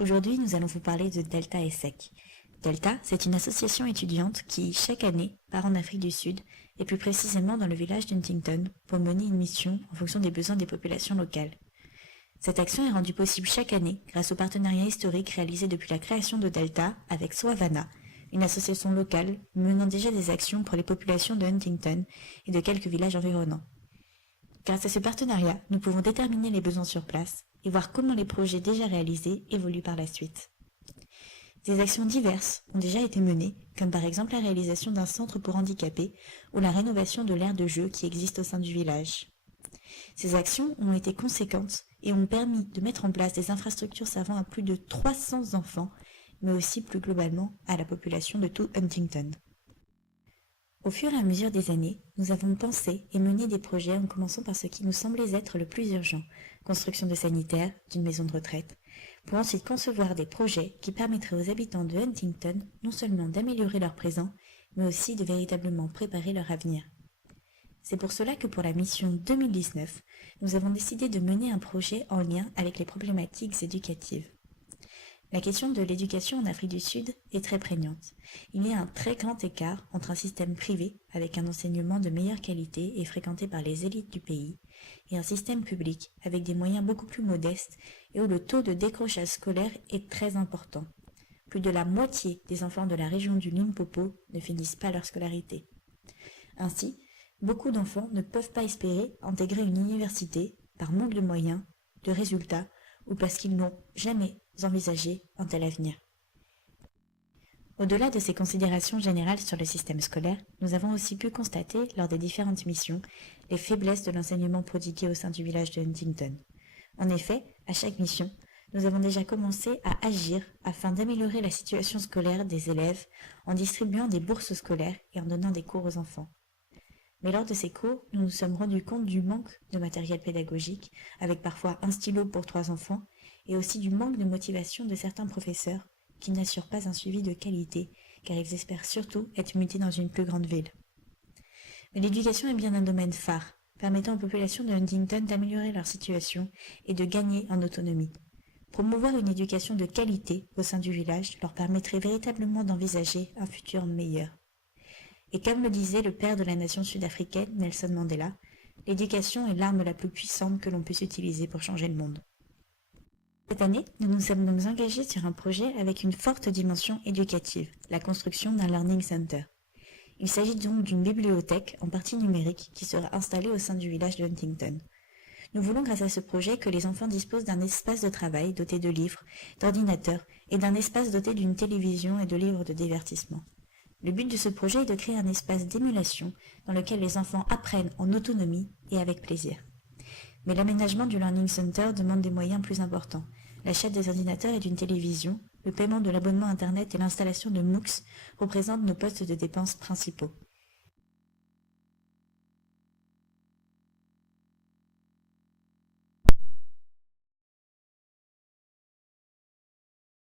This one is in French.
Aujourd'hui, nous allons vous parler de Delta ESSEC. Delta, c'est une association étudiante qui, chaque année, part en Afrique du Sud, et plus précisément dans le village d'Huntington, pour mener une mission en fonction des besoins des populations locales. Cette action est rendue possible chaque année grâce au partenariat historique réalisé depuis la création de Delta avec Swavana, une association locale menant déjà des actions pour les populations de Huntington et de quelques villages environnants. Grâce à ce partenariat, nous pouvons déterminer les besoins sur place et voir comment les projets déjà réalisés évoluent par la suite. Des actions diverses ont déjà été menées, comme par exemple la réalisation d'un centre pour handicapés ou la rénovation de l'aire de jeu qui existe au sein du village. Ces actions ont été conséquentes et ont permis de mettre en place des infrastructures servant à plus de 300 enfants, mais aussi plus globalement à la population de tout Huntington. Au fur et à mesure des années, nous avons pensé et mené des projets en commençant par ce qui nous semblait être le plus urgent, construction de sanitaires, d'une maison de retraite, pour ensuite concevoir des projets qui permettraient aux habitants de Huntington non seulement d'améliorer leur présent, mais aussi de véritablement préparer leur avenir. C'est pour cela que pour la mission 2019, nous avons décidé de mener un projet en lien avec les problématiques éducatives. La question de l'éducation en Afrique du Sud est très prégnante. Il y a un très grand écart entre un système privé, avec un enseignement de meilleure qualité et fréquenté par les élites du pays, et un système public, avec des moyens beaucoup plus modestes et où le taux de décrochage scolaire est très important. Plus de la moitié des enfants de la région du Limpopo ne finissent pas leur scolarité. Ainsi, beaucoup d'enfants ne peuvent pas espérer intégrer une université par manque de moyens, de résultats, ou parce qu'ils n'ont jamais envisagé un tel avenir. Au-delà de ces considérations générales sur le système scolaire, nous avons aussi pu constater, lors des différentes missions, les faiblesses de l'enseignement prodigué au sein du village de Huntington. En effet, à chaque mission, nous avons déjà commencé à agir afin d'améliorer la situation scolaire des élèves en distribuant des bourses scolaires et en donnant des cours aux enfants. Mais lors de ces cours, nous nous sommes rendus compte du manque de matériel pédagogique, avec parfois un stylo pour 3 enfants, et aussi du manque de motivation de certains professeurs qui n'assurent pas un suivi de qualité, car ils espèrent surtout être mutés dans une plus grande ville. Mais l'éducation est bien un domaine phare, permettant aux populations de Huntington d'améliorer leur situation et de gagner en autonomie. Promouvoir une éducation de qualité au sein du village leur permettrait véritablement d'envisager un futur meilleur. Et comme le disait le père de la nation sud-africaine, Nelson Mandela, l'éducation est l'arme la plus puissante que l'on puisse utiliser pour changer le monde. Cette année, nous nous sommes donc engagés sur un projet avec une forte dimension éducative, la construction d'un Learning Center. Il s'agit donc d'une bibliothèque en partie numérique qui sera installée au sein du village de Huntington. Nous voulons grâce à ce projet que les enfants disposent d'un espace de travail doté de livres, d'ordinateurs et d'un espace doté d'une télévision et de livres de divertissement. Le but de ce projet est de créer un espace d'émulation dans lequel les enfants apprennent en autonomie et avec plaisir. Mais l'aménagement du Learning Center demande des moyens plus importants. L'achat des ordinateurs et d'une télévision, le paiement de l'abonnement Internet et l'installation de MOOCs représentent nos postes de dépenses principaux.